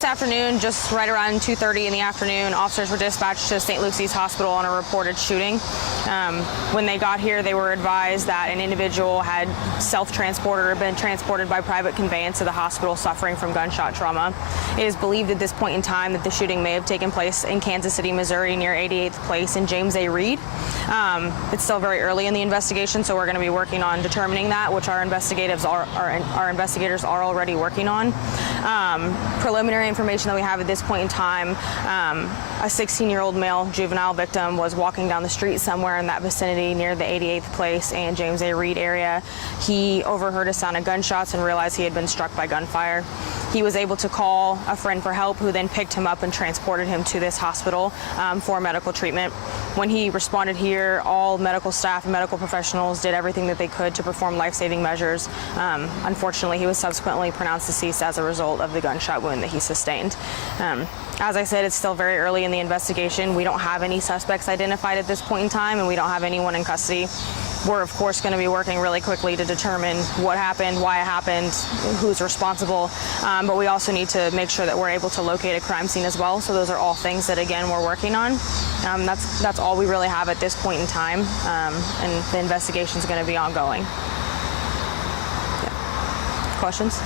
This afternoon, just right around 2:30 in the afternoon, officers were dispatched to St. Luke's East Hospital on a reported shooting. When they got here, they were advised that an individual had self-transported or been transported by private conveyance to the hospital suffering from gunshot trauma. It is believed at this point in time that the shooting may have taken place in Kansas City, Missouri, near 88th Place and James A. Reed. It's still very early in the investigation, so we're going to be working on determining that, which our investigators are already working on. Preliminary information that we have at this point in time, a 16-year-old male juvenile victim was walking down the street somewhere in that vicinity near the 88th Place and James A. Reed area. He overheard a sound of gunshots and realized he had been struck by gunfire. He was able to call a friend for help, who then picked him up and transported him to this hospital for medical treatment. When he responded here, all medical staff and medical professionals did everything that they could to perform life-saving measures. Unfortunately, he was subsequently pronounced deceased as a result of the gunshot wound that he sustained. As I said, it's still very early in the investigation. We don't have any suspects identified at this point in time, and we don't have anyone in custody. We're, of course, going to be working really quickly to determine what happened, why it happened, who's responsible, but we also need to make sure that we're able to locate a crime scene as well. So those are all things that, again, we're working on. That's all we really have at this point in time, and the investigation is going to be ongoing. Yeah. Questions?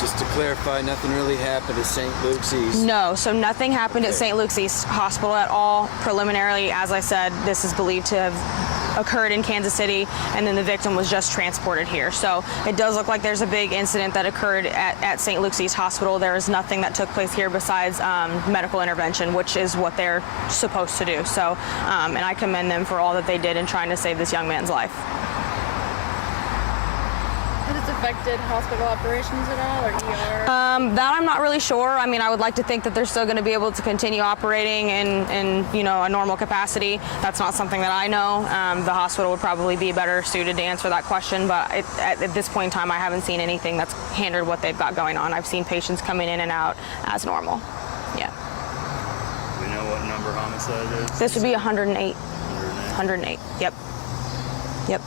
Just to clarify, nothing really happened at St. Luke's East? No, so nothing happened at St. Luke's East Hospital at all. Preliminarily, as I said, this is believed to have occurred in Kansas City, and then the victim was just transported here. So it does look like there's a big incident that occurred at St. Luke's East Hospital. There is nothing that took place here besides medical intervention, which is what they're supposed to do. So, and I commend them for all that they did in trying to save this young man's life. Has it affected hospital operations at all, or ER? That I'm not really sure. I mean, I would like to think that they're still going to be able to continue operating in a normal capacity. That's not something that I know. The hospital would probably be better suited to answer that question, but at this point in time, I haven't seen anything that's hindered what they've got going on. I've seen patients coming in and out as normal. Yeah. Do we know what number homicide is? This would be 108. 108. Yep. Yep.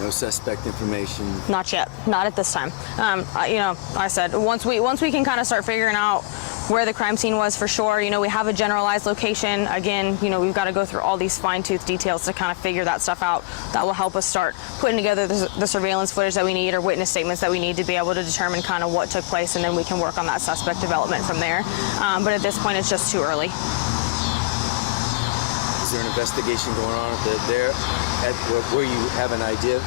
No suspect information? Not yet. Not at this time. I said, once we can kind of start figuring out where the crime scene was for sure, we have a generalized location. Again, we've got to go through all these fine-tooth details to kind of figure that stuff out. That will help us start putting together the surveillance footage that we need, or witness statements that we need to be able to determine kind of what took place, and then we can work on that suspect development from there. But at this point, it's just too early. Is there an investigation going on where you have an idea?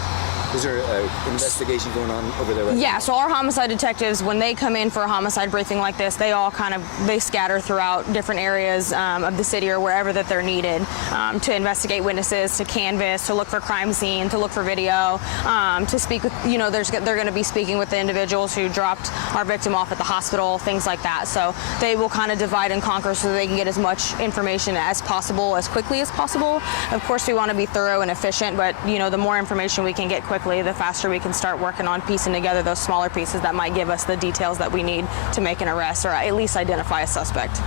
Is there an investigation going on over there right now? Yeah, so our homicide detectives, when they come in for a homicide briefing like this, they scatter throughout different areas of the city or wherever that they're needed to investigate witnesses, to canvass, to look for crime scene, to look for video, to speak with, they're going to be speaking with the individuals who dropped our victim off at the hospital, things like that. So they will kind of divide and conquer so they can get as much information as possible, as quickly as possible. Of course, we want to be thorough and efficient, but, the more information we can get quickly, the faster we can start working on piecing together those smaller pieces that might give us the details that we need to make an arrest or at least identify a suspect.